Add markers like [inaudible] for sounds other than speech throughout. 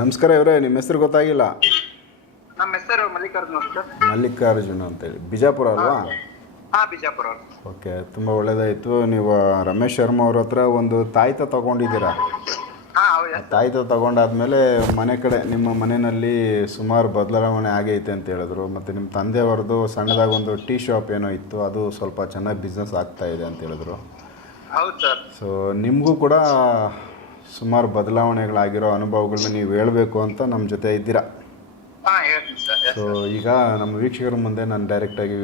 ನಮಸ್ಕಾರ ಇವರೇ ನಿಮ್ಮ ಹೆಸರು ಗೊತ್ತಾಗಿಲ್ಲ? ನಮ್ಮ ಹೆಸರು ಮಲ್ಲಿಕಾರ್ಜುನ್ ಅಂತ. ಸರ್ ಮಲ್ಲಿಕಾರ್ಜುನ ಅಂತೇಳಿ. ಬಿಜಾಪುರ ಅಲ್ವಾ ಹಾ ಬಿಜಾಪುರ ಅವ್ರು. ಓಕೆ ತುಂಬ ಒಳ್ಳೆಯದಾಯಿತು ನೀವು ರಮೇಶ್ ಶರ್ಮಾ ಅವ್ರ ಹತ್ರ ಒಂದು ತಾಯ್ತ ತಗೊಂಡಿದ್ದೀರಾ? ಹಾ ಹೌದು. ಆ ತಾಯ್ತ ತಗೊಂಡಾದ್ಮೇಲೆ ಮನೆ ಕಡೆ ನಿಮ್ಮ ಮನೆಯಲ್ಲಿ ಸುಮಾರು ಬದಲಾವಣೆ ಆಗೈತೆ ಅಂತ ಹೇಳಿದ್ರು. ಮತ್ತು ನಿಮ್ಮ ತಂದೆಯವ್ರದ್ದು ಸಣ್ಣದಾಗಿ ಒಂದು ಟೀ ಶಾಪ್ ಏನೋ ಇತ್ತು ಅದು ಸ್ವಲ್ಪ ಚೆನ್ನಾಗಿ ಬಿಸ್ನೆಸ್ ಆಗ್ತಾ ಇದೆ ಅಂತ ಹೇಳಿದ್ರು. ಹೌದು ಸರ್. ಸೊ ನಿಮಗೂ ಕೂಡ ಸುಮಾರು ಬದಲಾವಣೆಗಳಾಗಿರೋ ಅನುಭವಗಳನ್ನ ನೀವು ಹೇಳಬೇಕು ಅಂತ ನಮ್ಮ ಜೊತೆ ಇದ್ದೀರಾ? ಹಾ ಹೇಳ್ತೀನಿ ಸರ್. ಸೊ ಈಗ ನಮ್ಮ ವೀಕ್ಷಕರ ಮುಂದೆ ನಾನು ಡೈರೆಕ್ಟಾಗಿ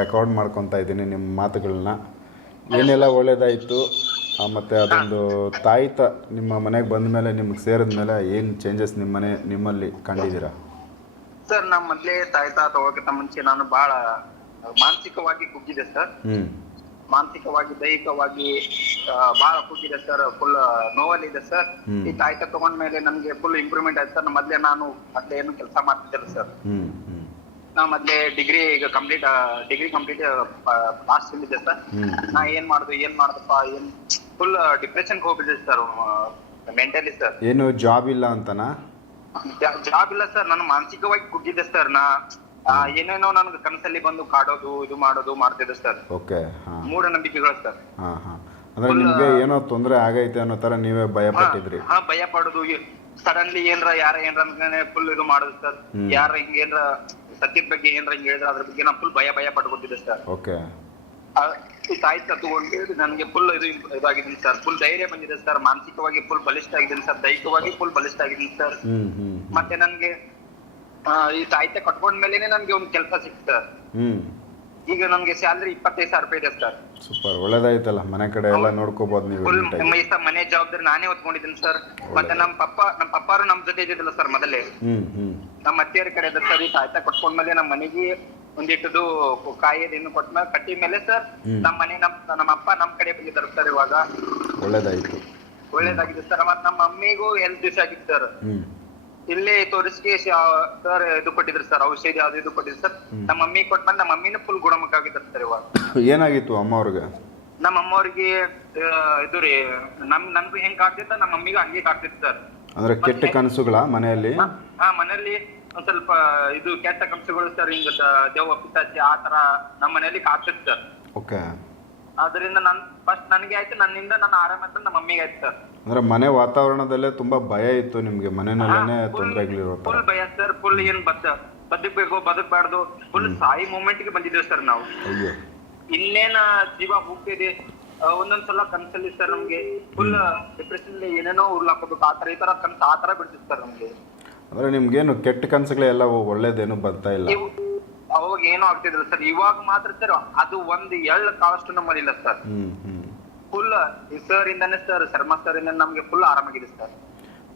ರೆಕಾರ್ಡ್ ಮಾಡ್ಕೊತಾ ಇದ್ದೀನಿ ನಿಮ್ಮ ಮಾತುಗಳನ್ನ. ಏನೆಲ್ಲ ಒಳ್ಳೇದಾಯಿತು? ಮತ್ತು ಅದೊಂದು ತಾಯಿತ ನಿಮ್ಮ ಮನೆಗೆ ಬಂದ ಮೇಲೆ ನಿಮ್ಗೆ ಸೇರಿದ ಮೇಲೆ ಏನು ಚೇಂಜಸ್ ನಿಮ್ಮ ಮನೆ ನಿಮ್ಮಲ್ಲಿ ಕಂಡಿದ್ದೀರಾ? ಸರ್ ನಮ್ಮ ಮೊದ್ಲೇ ತಾಯ್ತಾ ತಗೋಕ್ಕಿಂತ ಮುಂಚೆ ನಾನು ಬಹಳ ಮಾನಸಿಕವಾಗಿ ಕುಗ್ಗಿದೆ ಸರ್. ಹ್ಞೂ ಮಾನಸಿಕವಾಗಿ ದೈಹಿಕವಾಗಿ ಬಹಳ ಕುಗ್ಗಿದೆ ಸರ್ ಫುಲ್ ನೋವಲ್ಲಿದೆ ಸರ್. ಈ ತಾಯ್ತ ತಗೊಂಡ್ಮೇಲೆ ನನ್ಗೆ ಫುಲ್ ಇಂಪ್ರೂವ್ಮೆಂಟ್ ಆಯ್ತು ಸರ್ ಮೊದ್ಲೇ ನಾನು ಮೊದ್ಲೇ ಏನು ಕೆಲಸ ಮಾಡ್ತಿದ್ದೆ ಸರ್ ನಾ ಮೊದ್ಲೇ ಡಿಗ್ರಿ ಈಗ ಕಂಪ್ಲೀಟ್ ಡಿಗ್ರಿ ಕಂಪ್ಲೀಟ್ ಲಾಸ್ಟ್ ಇಲ್ಲಿದೆ ಸರ್ ನಾ ಏನ್ ಮಾಡುದು ಏನ್ ಮಾಡುದಪ್ಪ ಏನ್? ಫುಲ್ ಡಿಪ್ರೆಷನ್ ಹೋಗ್ಬಿಟ್ಟಿದೆ ಸರ್ ಮೆಂಟಲಿ ಸರ್ ಏನು ಜಾಬ್ ಇಲ್ಲ ಅಂತನಾ? ಜಾಬ್ ಇಲ್ಲ ಸರ್ ನಾನು ಮಾನಸಿಕವಾಗಿ ಕುಗ್ಗಿದ್ದೆ ಸರ್ ನಾ ಏನೇನೋ ನನ್ಗೆ ಕನಸಲ್ಲಿ ಬಂದು ಕಾಡೋದು ಇದು ಮಾಡೋದು ಮಾಡ್ತಿದ್ದೆ ಸರ್. ಓಕೆ ಹಾಂ. ಮೂಢನಂಬಿಕೆಗಳು ಸರ್. ಹಾ ಹಾ. ಅಂದರೆ ನಿಮಗೆ ಏನೋ ತೊಂದರೆ ಆಗೈತೆ ಅನ್ನೋ ಥರ ನೀವೇ ಭಯಪಟ್ಟಿದ್ರಿ. ಹಾ ಭಯ ಪಡೋದು ಸಡನ್ಲಿ ಏನ್ರ ಯಾರ ಏನ್ರ ಫುಲ್ ಇದು ಮಾಡೋದು ಸರ್. ಯಾರ ಹಿಂಗ ಏನ್ರ ಸತ್ಯದ ಬಗ್ಗೆ ಏನ್ರ ಹಿಂಗ್ ಹೇಳಿದ್ರ ಅದ್ರ ಬಗ್ಗೆ ನಾ ಫುಲ್ ಭಯ ಭಯ ಪಡ್ಕೊತಿದ್ದೆ ಸರ್. ಓಕೆ. ತಾಯಿ ತಗೊಂಡು ನನಗೆ ಫುಲ್ ಇದು ಇದಾಗಿದ್ದೀನಿ ಸರ್. ಫುಲ್ ಧೈರ್ಯ ಬಂದಿದೆ ಸರ್. ಮಾನಸಿಕವಾಗಿ ಫುಲ್ ಬಲಿಷ್ಠ ಆಗಿದ್ದೀನಿ ಸರ್. ದೈಹಿಕವಾಗಿ ಫುಲ್ ಬಲಿಷ್ಠ ಆಗಿದ್ದೀನಿ ಸರ್. ಮತ್ತೆ ನನ್ಗೆ ಆ, ಈ ಕಟ್ಕೊಂಡ ಕಟ್ಕೊಂಡ್ಮೇಲೆನೆ ನಮ್ಗೆ ಒಂದು ಕೆಲಸ ಸಿಕ್ತು. ಹ್ಞೂ ಈಗ ನಮ್ಗೆ ಸ್ಯಾಲ್ರಿ ಇಪ್ಪತ್ತೈದು ಸಾವಿರ ರೂಪಾಯಿ ಇದೆ ಸರ್. ಸೂಪರ್ ಒಳ್ಳೇದಾಯ್ತಲ್ಲ ಮನೆ ಕಡೆ ಎಲ್ಲ ನೋಡ್ಕೋಬೋದು ನೀವು ಫುಲ್ ನೀಟಾಗಿ ಮನೆ ಜವಾಬ್ದಾರಿ ನಾನೇ ಹೊತ್ಕೊಂಡಿದ್ದೀನಿ ಸರ್. ಮತ್ತೆ ನಮ್ ಪಪ್ಪ ನಮ್ಮ ಪಪ್ಪಾರು ನಮ್ ಜೊತೆ ಇದ್ದಿದ್ದಿಲ್ಲ ಸರ್ ಮೊದಲೇ. ಹ್ಞೂ ಹ್ಞೂ ನಮ್ಮ ಅತ್ತೆಯರ ಕಡೆ ಇದೆ ಸರ್ ಈ ಸಾಹಿತ್ಯ ಕಟ್ಕೊಂಡ್ ಮೇಲೆ ನಮ್ಮ ಮನೆಗೆ ಒಂದಿಟ್ಟದು ಕಾಯಿ ಕೊಟ್ಟ ಕೊಟ್ಮೇಲೆ ಕಟ್ಟಿ ಮೇಲೆ ಸರ್ ಹ್ಮ್. ನಮ್ಮ ಮನೆ ನಮ್ ನಮ್ಮ ಅಪ್ಪ ನಮ್ ಕಡೆ ಬಂದಿದ್ದಾರೆ ಸರ್ ಇವಾಗ. ಒಳ್ಳೇದಾಯಿತು. ಒಳ್ಳೇದಾಗಿದೆ ಸರ್. ಮತ್ತೆ ನಮ್ಮ ಮಮ್ಮಿಗೂ ಹೆಲ್ತ್ ಇಶ್ಯೂ ಆಗಿತ್ತು ಸರ್. ಹ್ಞೂ ಇಲ್ಲೇ ತೋರಿಸಿ ಸರ್ ಇದು ಕೊಟ್ಟಿದ್ರು ಸರ್ ಔಷಧಿ ಯಾವ್ದು ಇದು ಕೊಟ್ಟಿದ್ರು ಸರ್ ನಮ್ಮ ಮಮ್ಮಿ ಕೊಟ್ಟ ನಮ್ಮ ಮಮ್ಮಿನ ಫುಲ್ ಗುಣಮುಖ ಆಗಿದ್ದಾರೆ ಸರ್ ಇವಾಗ. ಏನಾಗಿತ್ತು ಅಮ್ಮ ಅವ್ರಿಗೆ? ನಮ್ಮ ಅಮ್ಮವ್ರಿಗೆ ಆ, ಇದು ರೀ ನಮ್ ನನ್ಗೂ ಹೆಂಗ್ ಕಾಣ್ತಿತ್ತ ನಮ್ಮ ಮಮ್ಮಿಗೂ ಹಂಗೆ ಕಾಡ್ತಿತ್ತು ಸರ್ ಅಂದ್ರೆ ಕೆಟ್ಟ ಕನಸುಗಳ ಮನೆಯಲ್ಲಿ? ಹಾ ಮನೆಯಲ್ಲಿ ಒಂದ್ ಸ್ವಲ್ಪ ಇದು ಕೆಟ್ಟ ಕನಸುಗಳು ಸರ್ ಹಿಂಗ ದೇವ ಪಿತಾಜಿ ಪಿತಾಚಿ ಆ ತರ ನಮ್ಮ ಮನೆಯಲ್ಲಿ ಕಾಡ್ತಿತ್ತು ಸರ್ ಓಕೆ. ಅದರಿಂದ ನನ್ ಫಸ್ಟ್ ನನಗೆ ಆಯ್ತು ನನ್ನಿಂದ ನಾನು ಆರಾಮ ಆಯ್ತು ನಮ್ಮ ಮಮ್ಮಿಗೆ ಆಯ್ತು ಸರ್ ಅಂದ್ರೆ ಮನೆ ವಾತಾವರಣದಲ್ಲೇ ತುಂಬಾ ಭಯ ಇತ್ತು ನಿಮ್ಗೆ ಮನೆಯಲ್ಲೇನೆ ತೊಂದರೆ ಫುಲ್ ಭಯ ಸರ್ ಫುಲ್ ಏನ್ ಬದ್ದ ಬದುಕ್ಬೇಕು ಬದುಕ್ಬಾರ್ದು ಫುಲ್ ಸಾಯಿ ಮೂಮೆಂಟ್ಗೆ ಬಂದಿದ್ದೇವೆ ಸರ್ ನಾವು. ಅಯ್ಯೋ. ಇನ್ನೇನ ಜೀವ ಹೋಗ್ತಿದೆ ಒಂದೊಂದ್ಸಲ ಒಂದೊಂದ್ ಸಲ ಕನ್ಸಲ್ಲಿ ಸರ್ ನಮ್ಗೆ ಫುಲ್ ಡಿಪ್ರೆಷನ್ ಏನೇನೋ ಉರ್ಲಾಕೋಬೇಕು ಆತರ ಈ ತರ ಕನ್ಸು ಆತರ ಬಿಡ್ತಿತ್ತು ಸರ್ ನಮ್ಗೆ. ಅಂದ್ರೆ ನಿಮ್ಗೇನು ಕೆಟ್ಟ ಕನಸುಗಳೆಲ್ಲ ಒಳ್ಳೇದೇನು ಬರ್ತಾ ಇಲ್ಲ? ಇವ್- ಅವಾಗ ಏನೋ ಆಗ್ತಿದ್ರು ಸರ್ ಇವಾಗ ಮಾತ್ರ ಸರ್ ಅದು ಒಂದ್ ಎಳ್ಳು ಕಾವಷ್ಟು ನಮ್ಮಲ್ಲಿಲ್ಲ ಸರ್ ಹ್ಮ್ ಹ್ಮ್. ಫುಲ್ ಸರ್ ಇಂದಾನೆ ಸರ್ ಶರ್ಮಾ ಸರ್ ಇಂದ ನಮ್ಗೆ ಫುಲ್ ಆರಾಮಾಗಿದೆ ಸರ್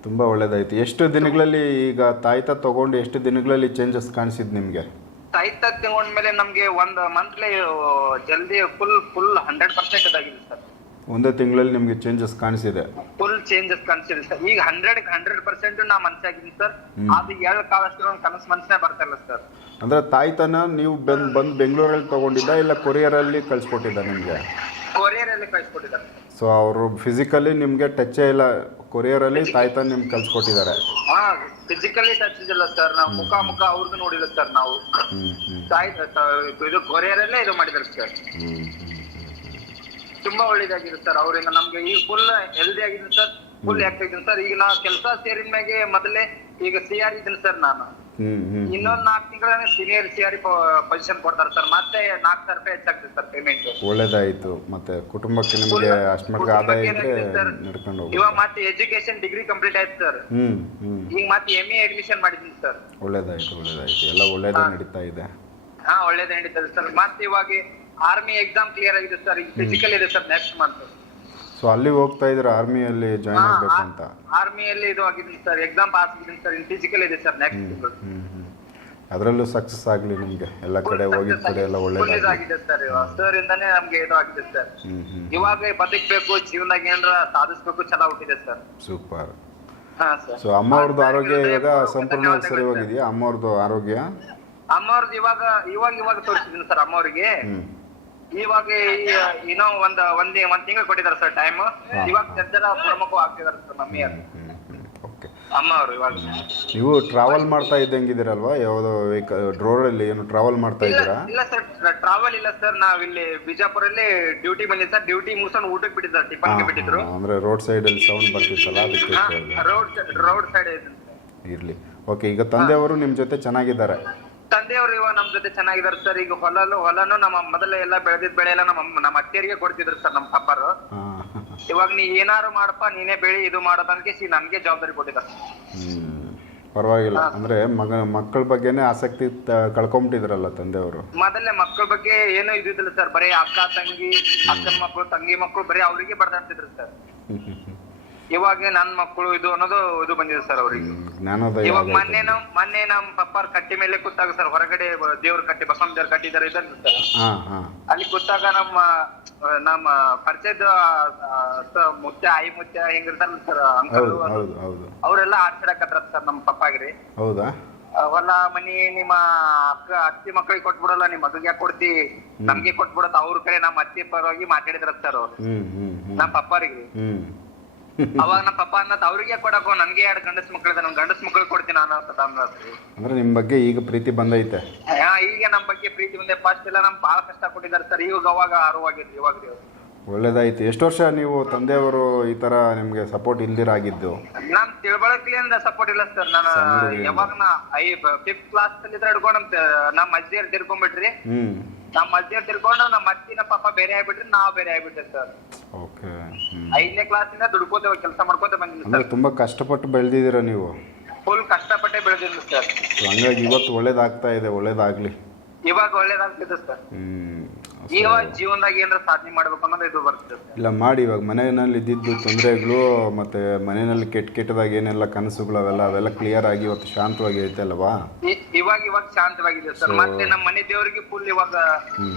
ತುಂಬಾ ಒಳ್ಳೇದಾಯ್ತು. ಎಷ್ಟು ದಿನಗಳಲ್ಲಿ ಈಗ ತಾಯ್ತ ತಗೊಂಡು ಎಷ್ಟು ದಿನಗಳಲ್ಲಿ ಚೇಂಜಸ್ ಕಾಣಿಸಿದ್ ನಿಮ್ಗೆ? ಸಾಹಿತ್ಯ ತಗೊಂಡ್ಮೇಲೆ ನಮ್ಗೆ ಒಂದ್ ಮಂತ್ಲಿ ಜಲ್ದಿ ಫುಲ್ ಫುಲ್ ಹಂಡ್ರೆಡ್ ಪರ್ಸೆಂಟ್ ಇದಾಗಿದೆ ಸರ್ ಒಂದೇ ತಿಂಗಳಲ್ಲಿ ನಿಮ್ಗೆ ಚೇಂಜಸ್ ಕಾಣಿಸಿದೆ. ಫುಲ್ ಚೇಂಜಸ್ ಕಾಣಿಸಿದೆ ಸರ್ ಈಗ ಹಂಡ್ರೆಡ್ ಹಂಡ್ರೆಡ್ ಪರ್ಸೆಂಟ್ ನಾ ಮನ್ಸಾಗಿದ್ದೀನಿ ಸರ್ ಅದು ಎರಡು ಕಾಲಷ್ಟು ನನ್ ಕನಸು ಮನ್ಸನೇ ಬರ್ತಾ ಇಲ್ಲ ಸರ್ ಅಂದ್ರೆ ತಾಯ್ತನ ನೀವು ಬಂದ್ ಬಂದು ಬೆಂಗಳೂರಲ್ಲಿ ತಗೊಂಡಿದ್ದ ಇಲ್ಲ ಕೊರಿಯರಲ್ಲಿ ಕಳ್ಸಿಕೊಟ್ಟಿದ್ದ ನಿಮ್ಗೆ? ಕೊರಿಯರ್ ಅಲ್ಲಿ ಕಳ್ಸಿಕೊಟ್ಟಿದ್ದಾರೆ. ಸೊ ಅವರು ಫಿಸಿಕಲಿ ನಿಮ್ಗೆ ಟಚ್ ಇಲ್ಲ. ಕೊರಿಯರಲ್ಲಿ ತಾಯ್ತ ನಿಮ್ಗೆ ಕಳ್ಸಿಕೊಟ್ಟಿದ್ದಾರೆ. ಹಾ ಫಿಸಿಕಲಿ ಟಚ್ ಇದಿಲ್ಲ ಸರ್ ನಾವು ಮುಖ ಮುಖ ಅವ್ರದ್ದು ನೋಡಿಲ್ಲ ಸರ್ ನಾವು. ಹ್ಮ್ ಹ್ಮ್. ಸಾಹಿತ್ಯ ಇದು ಕೊರಿಯರ್ ಅಲ್ಲೇ ಇದು ಮಾಡಿದ್ದಾರೆ ಸರ್ ತುಂಬಾ ಒಳ್ಳೇದಾಗಿದೆ ಸರ್ ಅವರಿಂದ ನಮ್ಗೆ ಈಗ ಫುಲ್ ಹೆಲ್ದಿ ಆಗಿದೆ ಸರ್ ಫುಲ್ ಆಕ್ಟಿವ್ ಇದ್ದೀನಿ ಸರ್ ಈಗ ನಾ ಕೆಲಸ ಸೇರಿದ ಮ್ಯಾಗೆ ಮೊದಲೇ ಈಗ ಸಿ ಆರ್ ಇದ್ದೀನಿ ಸರ್ ನಾನು. ಇನ್ನೊಂದ್ ನಾಲ್ಕು ತಿಂಗಳ ಸೀನಿಯರ್ ಸಿಆರಿ ಪೊಸಿಷನ್ ಕೊಡ್ತಾರೆ ಸರ್. ಮತ್ತೆ ನಾಲ್ಕು ಸಾವಿರ ರೂಪಾಯಿ ಹೆಚ್ಚಾಗ್ತದೆ ಸರ್ ಪೇಮೆಂಟ್ ಒಳ್ಳೇದಾಯ್ತು. ಮತ್ತೆ ಕುಟುಂಬಕ್ಕೆ ನಿಮಗೆ ಅಷ್ಟು ಮಟ್ಟಿಗೆ ಆದಾಯ ಇದ್ರೆ ನಡ್ಕೊಂಡು ಹೋಗಿ ಇವಾಗ ಮತ್ತೆ ಎಜುಕೇಶನ್ ಡಿಗ್ರಿ ಕಂಪ್ಲೀಟ್ ಆಯ್ತು ಸರ್. ಈಗ ಮತ್ತೆ ಎಂ ಎ ಅಡ್ಮಿಷನ್ ಮಾಡಿದ್ದೀನಿ ಸರ್. ಒಳ್ಳೇದಾಯ್ತು ಒಳ್ಳೇದಾಯ್ತು. ಎಲ್ಲ ಒಳ್ಳೇದೇ ನಡೀತಾ ಇದೆ. ಹಾ ಒಳ್ಳೇದೇ ನಡೀತದೆ ಸರ್. ಮತ್ತೆ ಇವಾಗ ಆರ್ಮಿ ಎಕ್ಸಾಮ್ ಕ್ಲಿಯರ್ ಆಗಿದೆ ಸರ್. ಈಗ ಫಿಸಿಕಲ್ ಇದೆ ಸರ್ ನೆಕ್ಸ್ಟ್ ಮಂತ್ ಸೊ ಅಲ್ಲಿ ಹೋಗ್ತಾ ಇದ್ರೆ ಆರ್ಮಿಯಲ್ಲಿ ಜಾಯ್ನ್ ಅಂತ ಆರ್ಮಿಯಲ್ಲಿ ಇದು ಆಗಿದ್ದೀನಿ ಸರ್ ಎಕ್ಸಾಮ್ ಪಾಸ್ ಆಗಿದ್ದೀನಿ ಸರ್ ಇನ್ ಫಿಸಿಕಲ್ ಇದೆ ಸರ್ ನೆಕ್ಸ್ಟ್ ತಿಂಗಳು. ಹ್ಮ್ ಹ್ಮ್. ಅದರಲ್ಲೂ ಸಕ್ಸಸ್ ಆಗಲಿ ನಿಮಗೆ. ಎಲ್ಲ ಕಡೆ ಹೋಗಿ ಕಡೆ ಎಲ್ಲ ಒಳ್ಳೆ ಒಳ್ಳೇದಾಗಲಿ. ಇದಾಗಿದೆ ಸರ್ ಸರ್ ಇಂದನೇ ನಮಗೆ ಇದು ಆಗಿದೆ ಸರ್ ಹ್ಮ್ ಹ್ಮ್ ಇವಾಗ ಬದುಕಬೇಕು ಜೀವನದಾಗ ಏನರ ಸಾಧಿಸಬೇಕು ಚೆನ್ನಾಗಿ ಹುಟ್ಟಿದೆ ಸರ್ ಸೂಪರ್. ಹಾ ಸರ್ ಸೊ ಅಮ್ಮ ಅವ್ರದ್ದು ಆರೋಗ್ಯ ಇವಾಗ ಸಂಪೂರ್ಣವಾಗಿ ಸರಿ ಹೋಗಿದೆಯಾ? ಅಮ್ಮ ಅವ್ರದ್ದು ಆರೋಗ್ಯ? ಅಮ್ಮವ್ರದ್ದು ಇವಾಗ ಇವಾಗ ಇವಾಗ ತೋರಿಸಿದ್ದೀನಿ ಸರ್ ಅಮ್ಮವರಿಗೆ. ಹ್ಮ್. ಇವಾಗ ಏನೋ ಇನ್ನೂ ಒಂದ್ ಒಂದ್ ಒಂದ್ ತಿಂಗಳು ಕೊಟ್ಟಿದಾರ ಸರ್ ಟೈಮ್ ಇವಾಗ ಸದ್ಯದ ಪ್ರಮುಖ ಆಗ್ತಿದಾರೆ ಸರ್ ಮಮ್ಮಿ ಹ್ಮ್ ಓಕೆ ಅಮ್ಮ ಅವರು ಇವಾಗ. ನೀವು ಟ್ರಾವೆಲ್ ಮಾಡ್ತಾ ಇದ್ದಂಗಿದ್ದೀರಲ್ವಾ? ಯಾವುದೋ ಡ್ರೋರಲ್ಲಿ ಏನು ಟ್ರಾವೆಲ್ ಮಾಡ್ತಾ ಇದ್ದೀರಾ? ಇಲ್ಲ ಸರ್ ಟ್ರಾವೆಲ್ ಇಲ್ಲ ಸರ್ ನಾವ್ ಇಲ್ಲಿ ಬಿಜಾಪುರಲ್ಲಿ ಡ್ಯೂಟಿ ಬಂದಿದ್ದು ಸರ್ ಡ್ಯೂಟಿ ಮುಗಿಸ್ಕೊಂಡು ಊಟಕ್ಕೆ ಬಿಟ್ಟಿದ್ದಾರೆ ಟಿಫನ್ಗೆ ಬಿಟ್ಟಿದ್ರು. ಅಂದ್ರೆ ರೋಡ್ ಅಲ್ಲಿ ಸೌಂಡ್ ಬರ್ತಿತ್ತಲ್ಲ ಅದಕ್ಕೆ ರೋಡ್ ರೋಡ್ ಸೈಡ್ ಇರಲಿ. ಓಕೆ ಈಗ ತಂದೆಯವರು ನಿಮ್ಮ ಜೊತೆ ಚೆನ್ನಾಗಿದ್ದಾರೆ. ತಂದೆಯವರು ಇವಾಗ ನಮ್ ಜೊತೆ ಚೆನ್ನಾಗಿದ್ದಾರೆ ಸರ್ ಈಗ ಹೊಲನು ಹೊಲನು ನಮ್ಮ ಮೊದಲೇ ಎಲ್ಲ ಬೆಳೆದಿದ್ ಬೆಳೆ ಎಲ್ಲ ನಮ್ಮ ನಮ್ಮ ಅತ್ತೆಯರಿಗೆ ಕೊಡ್ತಿದ್ರು ಸರ್ ನಮ್ಮ ಪಪ್ಪರು ಇವಾಗ ನೀ ಏನಾರು ಮಾಡಪ್ಪ ನೀನೇ ಬೆಳಿ ಇದು ಮಾಡೋದನ್ಕೆ ಸಿ ನಮ್ಗೆ ಜವಾಬ್ದಾರಿ ಕೊಟ್ಟಿದ್ದಾರೆ. ಪರವಾಗಿಲ್ಲ. ಅಂದ್ರೆ ಮಗ ಮಕ್ಕಳ ಬಗ್ಗೆನೇ ಆಸಕ್ತಿ ಕಳ್ಕೊಂಬಿಟ್ಟಿದ್ರಲ್ಲ ತಂದೆಯವರು. ಮೊದಲೇ ಮಕ್ಕಳ ಬಗ್ಗೆ ಏನು ಇದಿದ್ದಿಲ್ಲ ಸರ್ ಬರೀ ಅಕ್ಕ ತಂಗಿ ಅಕ್ಕನ ಮಕ್ಕಳು ತಂಗಿ ಮಕ್ಕಳು ಬರೀ ಅವರಿಗೆ ಬರ್ದಾಡ್ತಿದ್ರು ಸರ್ ಇವಾಗ ನನ್ ಮಕ್ಕಳು ಇದು ಅನ್ನೋದು ಇದು ಬಂದಿದೆ ಸರ್ ಅವ್ರಿಗೆ. ಜ್ಞಾನೋದಯ ಇವಾಗ ಮೊನ್ನೆ ಮೊನ್ನೆ ಮೊನ್ನೆ ನಮ್ ಪಪ್ಪಾರ್ ಕಟ್ಟಿ ಮೇಲೆ ಕೂತಾಗ ಸರ್ ಹೊರಗಡೆ ದೇವ್ರ ಕಟ್ಟಿ ಬಸವನ ದೇವ್ರ ಕಟ್ಟಿದ್ದಾರೆ ಇದನ್ನ ಸರ್. ಹಾಂ ಹಾಂ. ಅಲ್ಲಿ ಕೂತಾಗ ನಮ್ಮ ನಮ್ಮ ಪರಿಚಯದ ಮುಚ್ಚ ಐ ಮುಚ್ಚ ಹೆಂಗಿರ್ತಾರ ಮುತ್ಯ ಹಿಂಗಿರ್ತಾರಲ್ಲ ಸರ್ ಅಂಕಲ್ ಹೌದು ಹೌದು ಹೌದು. ಅವರೆಲ್ಲ ಆಡ್ಸಿಡಕತ್ರ ಸರ್ ನಮ್ ಪಪ್ಪಾಗ್ರಿ. ಹೌದಾ? ಆ, ಹೊಲ ಮನಿ ನಿಮ್ಮ ಅಕ್ಕ ಅತ್ತಿ ಮಕ್ಕಳಿಗೆ ಕೊಟ್ಬಿಡಲ್ಲ ನಿಮ್ ಮಗಗೆ ಯಾಕೆ ಕೊಡ್ತಿ ನಮ್ಗೆ ಕೊಟ್ಬಿಡತ್ತ ಅವ್ರ ಕಡೆ ನಮ್ಮ ಅತ್ತಿ ಪರವಾಗಿ ಮಾತಾಡಿದ್ರ ಸರ್ ಅವ್ರು. ಹ್ಮ್ ನಮ್ಮ ಪಪ್ಪಾರಿಗೆ [laughs] ಅವಾಗ ನಮ್ಮ ಪಪ್ಪ ಅನ್ನತ್ ಅವ್ರಿಗೆ ಕೊಡಕೋ ನನ್ಗೆ ಎರಡು ಗಂಡಸ್ ಮಕ್ಳಿದೆ ನಮ್ ಗಂಡಸ್ ಮಕ್ಳಿಗೆ ಕೊಡ್ತೀನಿ ಅಂತ ಅಂದ್ರಿ. ಅಂದ್ರೆ ನಿಮ್ ಬಗ್ಗೆ ಈಗ ಪ್ರೀತಿ ಬಂದೈತೆ. ಈಗ ನಮ್ ಬಗ್ಗೆ ಪ್ರೀತಿ ಬಂದೆ. ಫಸ್ಟ್ ಎಲ್ಲ ನಮ್ ಬಾಳ ಕಷ್ಟ ಕೊಟ್ಟಿದ್ದಾರೆ ಸರ್. ಇವಾಗ ಅವಾಗ ಆರುವಾಗಿದ್ರಿ ಇವಾಗ. ಒಳ್ಳೇದಾಯ್ತು. ಎಷ್ಟು ವರ್ಷ ನೀವು ತಂದೆಯವರು ಈ ತರ ನಿಮ್ಗೆ ಸಪೋರ್ಟ್ ಇಲ್ದಿರಾಗಿದ್ದು? ನಾನ್ ತಿಳ್ಬಳಕ್ಲಿಂದ ಸಪೋರ್ಟ್ ಇಲ್ಲ ಸರ್. ನಾನು ಸಣ್ಣ. ಯಾವಾಗ ನಾ ಐ ಫಿಫ್ತ್ ಕ್ಲಾಸ್ ಅಲ್ಲಿ ಇದ್ರೆ ಹಿಡ್ಕೊಂಡು ನಮ್ ತ- ನಮ್ಮ ಅಜ್ಜಿಯರ್ ತಿರ್ಕೊಂಡ್ಬಿಟ್ರಿ. ಹ್ಞೂ ನಮ್ಮ ಅಜ್ಜಿಯರ್ ತಿರ್ಕೊಂಡು ನಮ್ಮ ಅತ್ತಿನ ಪಾಪ ಬೇರೆ ಆಗ್ಬಿಟ್ರಿ ನಾವ್ ಬೇರೆ ಆಗ್ಬಿಟ್ಟೆ ಸರ್. ಓಕೆ. ಐದನೇ ಕ್ಲಾಸಿಂದ ದುಡ್ಕೋತೇವೆ ಕೆಲಸ ಮಾಡ್ಕೋತ ಬಂದಿದ್ದೀನಿ ಅಂದ್ರೆ ಸರ್. ತುಂಬ ಕಷ್ಟಪಟ್ಟು ಬೆಳೆದಿದ್ದೀರ ನೀವು? ಫುಲ್ ಕಷ್ಟಪಟ್ಟೆ ಬೆಳೆದಿದ್ದೀನಿ ಸರ್. ಸೊ ಹಂಗಾಗಿ ಇವತ್ತು ಒಳ್ಳೇದಾಗ್ತಾ ಇದೆ ಒಳ್ಳೇದಾಗಲಿ. ಇವಾಗ ಒಳ್ಳೇದಾಗ್ತಿದೆ ಸರ್. ಹ್ಞೂ ಈಗ ಜೀವನದಾಗ ಏನಾರ ಸಾಧನೆ ಮಾಡ್ಬೇಕು ಅನ್ನೋದು ಇದು ಬರ್ತದೆ. ಇಲ್ಲ ಮಾಡಿ ಇವಾಗ ಮನೆಯಲ್ಲಿ ಇದ್ದಿದ್ದು ತೊಂದರೆಗಳು ಮತ್ತೆ ಮನೆಯಲ್ಲಿ ಕೆಟ್ಟ ಕೆಟ್ಟದಾಗ ಏನೆಲ್ಲ ಕನಸುಗಳು ಅವೆಲ್ಲ ಅವೆಲ್ಲ ಕ್ಲಿಯರ್ ಆಗಿ ಇವತ್ತು ಶಾಂತವಾಗಿ ಐತೆ ಅಲ್ವಾ? ಇವಾಗ ಇವಾಗ ಶಾಂತವಾಗಿದೆ ಸರ್. ಮತ್ತೆ ನಮ್ಮ ಮನೆ ದೇವರಿಗೆ ಫುಲ್ ಇವಾಗ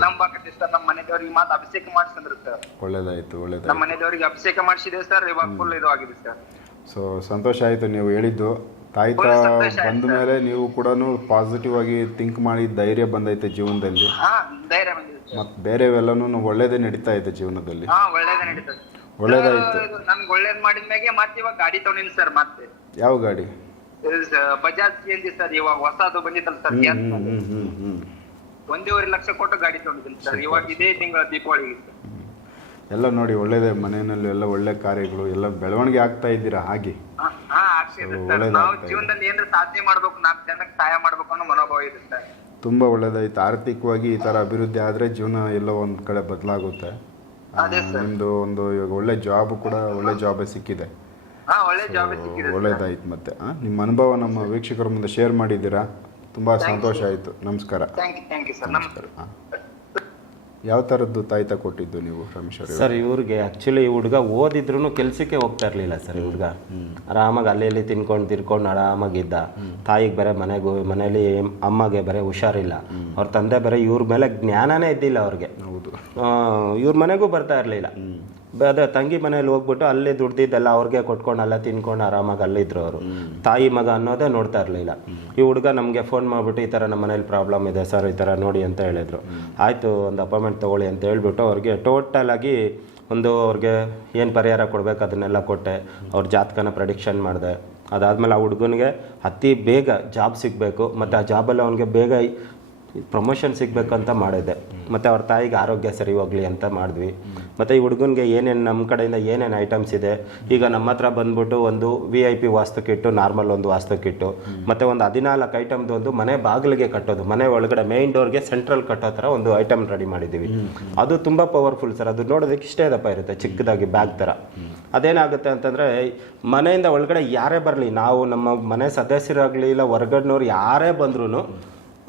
ನಂಬಾಕತ್ತಿ ಸರ್ ನಮ್ಮ ಮನೆ ದೇವರಿಗೆ ಮಾತ್ರ ಅಭಿಷೇಕ ಮಾಡಿಸಿದ್ರು ಸರ್ ಒಳ್ಳೇದಾಯ್ತು. ನಮ್ಮ ಮನೆ ದೇವರಿಗೆ ಅಭಿಷೇಕ ಮಾಡಿಸಿದೆ ಸರ್. ಇವಾಗ ಫುಲ್ ಇದು ಆಗಿದೆ ಸರ್. ಸೊ ಸಂತೋಷ ಆಯಿತು ನೀವು ಹೇಳಿದ್ದು. ತಾಯಿತ ಒಳ್ಳೆ ಬಂದ ಮೇಲೆ ನೀವು ಕೂಡ ಪಾಸಿಟಿವ್ ಆಗಿ ಥಿಂಕ್ ಮಾಡಿ ಧೈರ್ಯ ಬಂದೈತೆ ಜೀವನದಲ್ಲಿ. ಧೈರ್ಯ ಮತ್ತು ಬೇರೆವೆಲ್ಲನೂ ಒಳ್ಳೇದೇ ನಡೀತಾ ಇದೆ ಜೀವನದಲ್ಲಿ. ಹಾ ಒಳ್ಳೇದೇ ನಡೀತದೆ. ಒಳ್ಳೇದಾಯ್ತು. ನನ್ಗೆ ಒಳ್ಳೇದ್ ಮಾಡಿದ್ಮ್ಯಾಗೆ ಮತ್ತೆ ಇವಾಗ ಗಾಡಿ ತಗೊಂಡಿನಿ ಸರ್ ಮತ್ತೆ. ಯಾವ ಗಾಡಿ? Bajaj C N G sir ಇವಾಗ ಹೊಸದು ಬಂದಿತ್ತಲ್ಲ ಸರ್ ಹ್ಞೂ ಹ್ಞೂ ಹ್ಞೂ ಹ್ಞೂ ಒಂದೂವರೆ ಲಕ್ಷ ಕೊಟ್ಟು ಗಾಡಿ ತಗೊಂಡಿದ್ದೀನಿ ಸರ್ ಇವಾಗ ಇದೇ ತಿಂಗಳ ದೀಪಾವಳಿ ಸರ್. ಎಲ್ಲ ನೋಡಿ ಒಳ್ಳೇದೇ ಮನೆಯಲ್ಲಿ ಎಲ್ಲ ಒಳ್ಳೆ ಕಾರ್ಯಗಳು ಎಲ್ಲ ಬೆಳವಣಿಗೆ ಆಗ್ತಾ ಇದ್ದೀರಾ ಹಾಗೆ? ಹಾ, ಹಾ ಆಗ್ತಿದೆ ಸರ್. ಒಳ್ಳೇದಾಗ್ತಾ ನಾವು ಇದೆ. ಜೀವನದಲ್ಲಿ ಏನಾರ ಸಾಧನೆ ಮಾಡ್ಬೇಕು ನಾಲ್ಕು ಜನಕ್ಕೆ ಸಹಾಯ ಮಾಡ್ಬೇಕು ಅನ್ನೋ ಮನೋಭಾವ ಇದೆ ಸರ್. ತುಂಬ ಒಳ್ಳೇದಾಯ್ತು. ಆರ್ಥಿಕವಾಗಿ ಈ ಥರ ಅಭಿವೃದ್ಧಿ ಆದರೆ ಜೀವನ ಎಲ್ಲೋ ಒಂದು ಕಡೆ ಬದಲಾಗುತ್ತೆ. ನಿಮ್ದು ನಿಮ್ಮದು ಒಂದು ಇವಾಗ ಒಳ್ಳೆ ಜಾಬ್ ಕೂಡ ಒಳ್ಳೆ ಜಾಬೇ ಸಿಕ್ಕಿದೆ. ಒಳ್ಳೇದಾಯ್ತು ಮತ್ತೆ. ನಿಮ್ಮ ಅನುಭವ ನಮ್ಮ ವೀಕ್ಷಕರ ಮುಂದೆ ಶೇರ್ ಮಾಡಿದ್ದೀರಾ? ತುಂಬ ಸಂತೋಷ ಆಯಿತು. ನಮಸ್ಕಾರ. ನಮಸ್ಕಾರ. ಯಾವ ಥರದ್ದು ತಾಯ್ತ ಕೊಟ್ಟಿದ್ದು ನೀವು ಸರ್ ಇವ್ರಿಗೆ ಆ್ಯಕ್ಚುಲಿ ಹುಡುಗ ಓದಿದ್ರು ಕೆಲಸಕ್ಕೆ ಹೋಗ್ತಾ ಇರಲಿಲ್ಲ ಸರ್ ಹುಡುಗ. ಆರಾಮಾಗಿ ಅಲ್ಲಿ ಇಲ್ಲಿ ತಿನ್ಕೊಂಡು ತಿರ್ಕೊಂಡು ಆರಾಮಾಗಿದ್ದ. ತಾಯಿಗೆ ಬರೇ ಮನೆಗೂ ಮನೇಲಿ ಅಮ್ಮಗೆ ಬರೇ ಹುಷಾರಿಲ್ಲ. ಅವ್ರ ತಂದೆ ಬೇರೆ ಇವ್ರ ಮೇಲೆ ಜ್ಞಾನನೇ ಇದ್ದಿಲ್ಲ ಅವ್ರಿಗೆ. ಹೌದು. ಇವ್ರ ಮನೆಗೂ ಬರ್ತಾ ಇರಲಿಲ್ಲ. ಅದೇ ತಂಗಿ ಮನೇಲಿ ಹೋಗ್ಬಿಟ್ಟು ಅಲ್ಲಿ ದುಡ್ದಿದ್ದೆಲ್ಲ ಅವ್ರಿಗೆ ಕೊಟ್ಕೊಂಡು ಅಲ್ಲ ತಿನ್ಕೊಂಡು ಆರಾಮಾಗಿ ಅಲ್ಲಿದ್ರು ಅವರು. ತಾಯಿ ಮಗ ಅನ್ನೋದೇ ನೋಡ್ತಾ ಇರಲಿಲ್ಲ. ಈ ಹುಡುಗ ನಮಗೆ ಫೋನ್ ಮಾಡಿಬಿಟ್ಟು ಈ ಥರ ನಮ್ಮ ಮನೇಲಿ ಪ್ರಾಬ್ಲಮ್ ಇದೆ ಸರ್ ಈ ಥರ ನೋಡಿ ಅಂತ ಹೇಳಿದ್ರು. ಆಯಿತು ಒಂದು ಅಪಾಯಿಂಟ್ಮೆಂಟ್ ತೊಗೊಳ್ಳಿ ಅಂತ ಹೇಳ್ಬಿಟ್ಟು ಅವ್ರಿಗೆ ಟೋಟಲ್ ಆಗಿ ಒಂದು ಅವ್ರಿಗೆ ಏನು ಪರಿಹಾರ ಕೊಡಬೇಕು ಅದನ್ನೆಲ್ಲ ಕೊಟ್ಟೆ. ಅವ್ರ ಜಾತಕನ ಪ್ರಡಿಕ್ಷನ್ ಮಾಡಿದೆ. ಅದಾದಮೇಲೆ ಆ ಹುಡುಗನಿಗೆ ಅತಿ ಬೇಗ ಜಾಬ್ ಸಿಗಬೇಕು ಮತ್ತು ಆ ಜಾಬಲ್ಲಿ ಅವನಿಗೆ ಬೇಗ ಪ್ರಮೋಷನ್ ಸಿಗಬೇಕಂತ ಮಾಡಿದ್ದೆ. ಮತ್ತು ಅವ್ರ ತಾಯಿಗೆ ಆರೋಗ್ಯ ಸರಿ ಹೋಗಲಿ ಅಂತ ಮಾಡಿದ್ವಿ. ಮತ್ತು ಈ ಹುಡುಗನಿಗೆ ಏನೇನು ನಮ್ಮ ಕಡೆಯಿಂದ ಏನೇನು ಐಟಮ್ಸ್ ಇದೆ, ಈಗ ನಮ್ಮ ಹತ್ರ ಬಂದ್ಬಿಟ್ಟು ಒಂದು V I P vastu kit normal ಒಂದು ವಾಸ್ತು ಕಿಟ್ಟು ಮತ್ತು ಒಂದು ಹದಿನಾಲ್ಕು ಐಟಮ್ದು ಒಂದು ಮನೆ ಬಾಗಿಲಿಗೆ ಕಟ್ಟೋದು, ಮನೆ ಒಳಗಡೆ ಮೇನ್ ಡೋರ್ಗೆ ಸೆಂಟ್ರಲ್ ಕಟ್ಟೋ ಥರ ಒಂದು ಐಟಮ್ ರೆಡಿ ಮಾಡಿದ್ದೀವಿ. ಅದು ತುಂಬ ಪವರ್ಫುಲ್ ಸರ್ ಅದು ನೋಡೋದಕ್ಕೆ ಇಷ್ಟೇ ದಪ್ಪ ಇರುತ್ತೆ, ಚಿಕ್ಕದಾಗಿ ಬ್ಯಾಗ್ ಥರ. ಅದೇನಾಗುತ್ತೆ ಅಂತಂದರೆ, ಮನೆಯಿಂದ ಒಳಗಡೆ ಯಾರೇ ಬರಲಿ, ನಾವು ನಮ್ಮ ಮನೆ ಸದಸ್ಯರಾಗಲಿ ಇಲ್ಲ ಹೊರಗಡೆನವ್ರು ಯಾರೇ ಬಂದ್ರೂ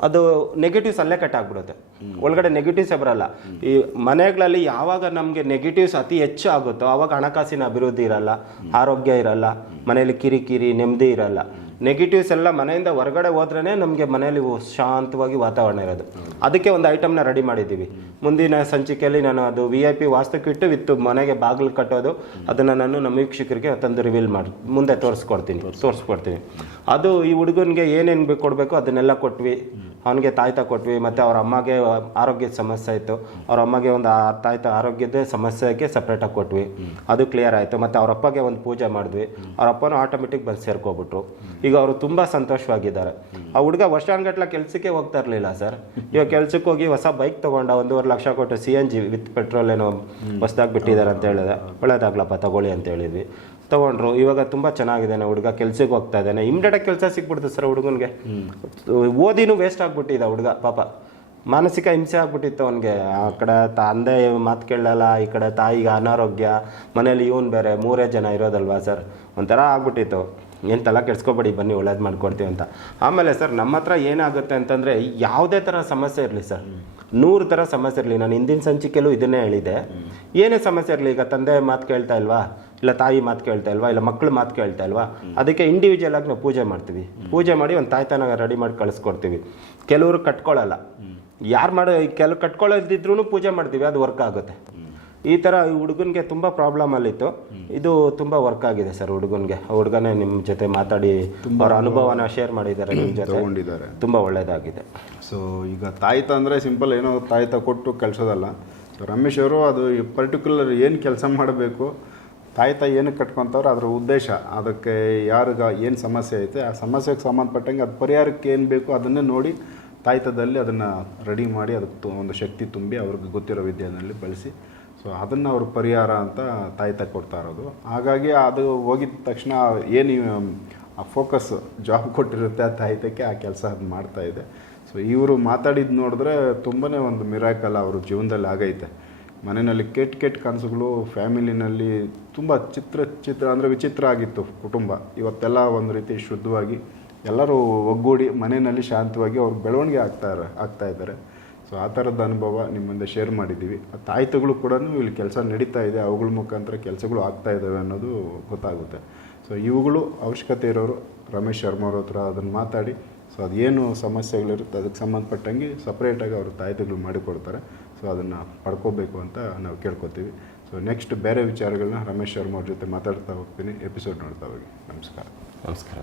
ಅದು ನೆಗೆಟಿವ್ಸ್ ಅಲ್ಲೇ ಕಟ್ ಆಗ್ಬಿಡುತ್ತೆ. ಒಳಗಡೆ ನೆಗೆಟಿವ್ಸೇ ಬರಲ್ಲ. ಈ ಮನೆಗಳಲ್ಲಿ ಯಾವಾಗ ನಮಗೆ ನೆಗೆಟಿವ್ಸ್ ಅತಿ ಹೆಚ್ಚು ಆಗುತ್ತೋ ಆವಾಗ ಹಣಕಾಸಿನ ಅಭಿವೃದ್ಧಿ ಇರಲ್ಲ, ಆರೋಗ್ಯ ಇರಲ್ಲ, ಮನೆಯಲ್ಲಿ ಕಿರಿಕಿರಿ, ನೆಮ್ಮದಿ ಇರಲ್ಲ. ನೆಗೆಟಿವ್ಸ್ ಎಲ್ಲ ಮನೆಯಿಂದ ಹೊರಗಡೆ ಹೋದ್ರೇ ನಮಗೆ ಮನೆಯಲ್ಲಿ ಶಾಂತವಾಗಿ ವಾತಾವರಣ ಇರೋದು. ಅದಕ್ಕೆ ಒಂದು ಐಟಮ್ನ ರೆಡಿ ಮಾಡಿದ್ದೀವಿ. ಮುಂದಿನ ಸಂಚಿಕೆಯಲ್ಲಿ ನಾನು ಅದು ವಿ ಐ ಪಿ ವಾಸ್ತುಕಿಟ್ಟು ವಿತ್ತು ಮನೆಗೆ ಬಾಗಿಲು ಕಟ್ಟೋದು, ಅದನ್ನು ನಾನು ನಮ್ಮ ವೀಕ್ಷಕರಿಗೆ ತಂದು ರಿವೀಲ್ ಮಾಡಿ, ಮುಂದೆ ತೋರಿಸ್ಕೊಡ್ತೀನಿ ತೋರಿಸ್ಕೊಡ್ತೀನಿ. ಅದು ಈ ಹುಡುಗನಿಗೆ ಏನೇನು ಬೇಕು ಕೊಡಬೇಕು ಅದನ್ನೆಲ್ಲ ಕೊಟ್ವಿ. ಅವನಿಗೆ ತಾಯ್ತ ಕೊಟ್ವಿ, ಮತ್ತು ಅವ್ರ ಅಮ್ಮಗೆ ಆರೋಗ್ಯದ ಸಮಸ್ಯೆ ಇತ್ತು. ಅವ್ರ ಅಮ್ಮಗೆ ಒಂದು ತಾಯ್ತ ಆರೋಗ್ಯದ ಸಮಸ್ಯೆಗೆ ಸಪ್ರೇಟಾಗಿ ಕೊಟ್ವಿ. ಅದು ಕ್ಲಿಯರ್ ಆಯಿತು. ಮತ್ತು ಅವ್ರ ಅಪ್ಪಗೆ ಒಂದು ಪೂಜೆ ಮಾಡಿದ್ವಿ. ಅವ್ರ ಅಪ್ಪನೂ ಆಟೋಮೆಟಿಕ್ ಬಂದು ಸೇರ್ಕೊಬಿಟ್ರು. ಈಗ ಅವರು ತುಂಬ ಸಂತೋಷವಾಗಿದ್ದಾರೆ. ಆ ಹುಡುಗ ವರ್ಷಾನ್ಗಟ್ಲೆ ಕೆಲಸಕ್ಕೆ ಹೋಗ್ತಾ ಇರಲಿಲ್ಲ ಸರ್. ಇವಾಗ ಕೆಲಸಕ್ಕೆ ಹೋಗಿ ಹೊಸ ಬೈಕ್ ತೊಗೊಂಡ ಒಂದೂವರೆ ಲಕ್ಷ ಕೊಟ್ಟು C N G with petrol ಏನೋ ಹೊಸದಾಗಿ ಬಿಟ್ಟಿದ್ದಾರೆ ಅಂತ ಹೇಳಿದೆ. ಒಳ್ಳೇದಾಗ್ಲಪ್ಪ, ತಗೊಳ್ಳಿ ಅಂತ ಹೇಳಿದ್ವಿ. ತೊಗೊಂಡ್ರು. ಇವಾಗ ತುಂಬ ಚೆನ್ನಾಗಿದ್ದಾನೆ ಹುಡುಗ, ಕೆಲ್ಸಕ್ಕೆ ಹೋಗ್ತಾ ಇದ್ದಾನೆ. ಇಮ್ಡಿಯೇಟಾಗಿ ಕೆಲಸ ಸಿಕ್ಬಿಡ್ತು ಸರ್ ಹುಡುಗನಿಗೆ. ಓದಿನೂ ವೇಸ್ಟ್ ಆಗ್ಬಿಟ್ಟಿದ್ದ ಹುಡುಗ, ಪಾಪ. ಮಾನಸಿಕ ಹಿಂಸೆ ಆಗ್ಬಿಟ್ಟಿತ್ತು ಅವನಿಗೆ. ಆ ಕಡೆ ತಂದೆ ಮಾತು ಕೇಳಲ್ಲ, ಈ ಕಡೆ ತಾಯಿಗೆ ಅನಾರೋಗ್ಯ, ಮನೇಲಿ ಇವನು ಬೇರೆ, ಮೂರೇ ಜನ ಇರೋದಲ್ವಾ ಸರ್? ಒಂಥರ ಆಗ್ಬಿಟ್ಟಿತ್ತು. ಏನು ತಲೆ ಕೆಡ್ಸ್ಕೊಬೇಡಿ, ಬನ್ನಿ, ಒಳ್ಳೇದು ಮಾಡ್ಕೊಡ್ತೀವಿ ಅಂತ. ಆಮೇಲೆ ಸರ್, ನಮ್ಮ ಹತ್ರ ಏನಾಗುತ್ತೆ ಅಂತಂದರೆ ಯಾವುದೇ ಥರ ಸಮಸ್ಯೆ ಇರಲಿ ಸರ್. ನೂರು ಥರ ಸಮಸ್ಯೆ ಇರಲಿ. ನಾನು ಹಿಂದಿನ ಸಂಚಿಕೆಯಲ್ಲೂ ಇದನ್ನೇ ಹೇಳಿದೆ ಏನೇ ಸಮಸ್ಯೆ ಇರಲಿ, ಈಗ ತಂದೆ ಮಾತು ಕೇಳ್ತಾ ಇಲ್ವಾ? ಇಲ್ಲ ತಾಯಿ ಮಾತು ಕೇಳ್ತಾ ಇಲ್ವಾ? ಇಲ್ಲ ಮಕ್ಕಳು ಮಾತು ಕೇಳ್ತಾ ಇಲ್ವಾ? ಅದಕ್ಕೆ ಇಂಡಿವಿಜುವಲ್ ಆಗಿ ನಾವು ಪೂಜೆ ಮಾಡ್ತೀವಿ. ಪೂಜೆ ಮಾಡಿ ಒಂದು ತಾಯ್ತನ ರೆಡಿ ಮಾಡಿ ಕಳಿಸ್ಕೊಡ್ತೀವಿ. ಕೆಲವರು ಕಟ್ಕೊಳ್ಳಲ್ಲ ಯಾರು ಮಾಡೋ ಕೆಲವು ಕಟ್ಕೊಳ್ಳೋದಿದ್ರು ಪೂಜೆ ಮಾಡ್ತೀವಿ. ಅದು ವರ್ಕ್ ಆಗುತ್ತೆ. ಈ ಥರ ಈ ಹುಡುಗನಿಗೆ ತುಂಬ ಪ್ರಾಬ್ಲಮ್ ಅಲ್ಲಿತ್ತು. ಇದು ತುಂಬ ವರ್ಕ್ ಆಗಿದೆ ಸರ್ ಹುಡುಗನಿಗೆ. ಹುಡುಗನೇ ನಿಮ್ಮ ಜೊತೆ ಮಾತಾಡಿ ಅವರ ಅನುಭವನ ಶೇರ್ ಮಾಡಿದ್ದಾರೆ ನಿಮ್ಮ ಜೊತೆ. ತಗೊಂಡಿದ್ದಾರೆ. ತುಂಬ ಒಳ್ಳೆಯದಾಗಿದೆ ಸೊ ಈಗ ತಾಯಿತ ಅಂದರೆ ಸಿಂಪಲ್ ಏನೋ ತಾಯ್ತ ಕೊಟ್ಟು ಕೆಲಸದಲ್ಲ. ಸೊ ರಮೇಶ್ ಅವರು ಅದು ಪರ್ಟಿಕ್ಯುಲರ್ ಏನು ಕೆಲಸ ಮಾಡಬೇಕು ತಾಯ್ತ ಏನಕ್ಕೆ ಕಟ್ಕೊತಾವ್ರೆ ಅದರ ಉದ್ದೇಶ. ಅದಕ್ಕೆ ಯಾರಿಗ ಏನು ಸಮಸ್ಯೆ ಐತೆ ಆ ಸಮಸ್ಯೆಗೆ ಸಂಬಂಧಪಟ್ಟಂಗೆ ಅದು ಪರಿಹಾರಕ್ಕೆ ಏನು ಬೇಕು ಅದನ್ನೇ ನೋಡಿ ತಾಯ್ತದಲ್ಲಿ ಅದನ್ನು ರೆಡಿ ಮಾಡಿ ಅದಕ್ಕೆ ತು- ಒಂದು ಶಕ್ತಿ ತುಂಬಿ ಅವ್ರಿಗೆ ಗೊತ್ತಿರೋ ವಿದ್ಯೆಯಲ್ಲಿ ಬಳಸಿ ಸೊ ಅದನ್ನು ಅವರು ಪರಿಹಾರ ಅಂತ ತಾಯ್ತ ಕೊಡ್ತಾ ಇರೋದು. ಹಾಗಾಗಿ ಅದು ಹೋಗಿದ ತಕ್ಷಣ ಏನು ಆ ಫೋಕಸ್ ಜಾಬ್ ಕೊಟ್ಟಿರುತ್ತೆ ಆ ತಾಯ್ತಕ್ಕೆ ಆ ಕೆಲಸ ಅದು ಮಾಡ್ತಾ ಇದೆ. ಸೊ ಇವರು ಮಾತಾಡಿದ್ದು ನೋಡಿದ್ರೆ ತುಂಬಾ ಒಂದು ಮಿರಾಕಲ್ ಅವ್ರ ಜೀವನದಲ್ಲಿ ಆಗೈತೆ. ಮನೆಯಲ್ಲಿ ಕೆಟ್ಟ ಕೆಟ್ಟ ಕನಸುಗಳು, ಫ್ಯಾಮಿಲಿನಲ್ಲಿ ತುಂಬ ಚಿತ್ರ ಚಿತ್ರ ಅಂದರೆ ವಿಚಿತ್ರ ಆಗಿತ್ತು ಕುಟುಂಬ. ಇವತ್ತೆಲ್ಲ ಒಂದು ರೀತಿ ಶುದ್ಧವಾಗಿ ಎಲ್ಲರೂ ಒಗ್ಗೂಡಿ ಮನೆಯಲ್ಲಿ ಶಾಂತವಾಗಿ ಅವ್ರ ಬೆಳವಣಿಗೆ ಆಗ್ತಾ ಆಗ್ತಾ ಇದ್ದಾರೆ. ಸೊ ಆ ಥರದ ಅನುಭವ ನಿಮ್ಮ ಮುಂದೆ ಶೇರ್ ಮಾಡಿದ್ದೀವಿ. ಆ ತಾಯ್ತಗಳು ಕೂಡ ಇಲ್ಲಿ ಕೆಲಸ ನಡೀತಾ ಇದೆ. ಅವುಗಳ ಮುಖಾಂತರ ಕೆಲಸಗಳು ಆಗ್ತಾ ಇದ್ದಾವೆ ಅನ್ನೋದು ಗೊತ್ತಾಗುತ್ತೆ. ಸೊ ಇವುಗಳು ಅವಶ್ಯಕತೆ ಇರೋರು ರಮೇಶ್ ಶರ್ಮಾ ಅವ್ರ ಹತ್ರ ಅದನ್ನು ಮಾತಾಡಿ. ಸೊ ಅದೇನು ಸಮಸ್ಯೆಗಳಿರುತ್ತೆ, ಅದಕ್ಕೆ ಸಂಬಂಧಪಟ್ಟಂಗೆ ಸಪ್ರೇಟಾಗಿ ಅವರು ತಾಯ್ತಗಳು ಮಾಡಿಕೊಡ್ತಾರೆ. ಸೊ ಅದನ್ನು ಪಡ್ಕೋಬೇಕು ಅಂತ ನಾವು ಕೇಳ್ಕೊತೀವಿ. ಸೊ ನೆಕ್ಸ್ಟ್ ಬೇರೆ ವಿಚಾರಗಳನ್ನ ರಮೇಶ್ ಶರ್ಮಾ ಅವ್ರ ಜೊತೆ ಮಾತಾಡ್ತಾ ಹೋಗ್ತೀನಿ. ಎಪಿಸೋಡ್ ನೋಡ್ತಾ ಹೋಗಿ. ನಮಸ್ಕಾರ. ನಮಸ್ಕಾರ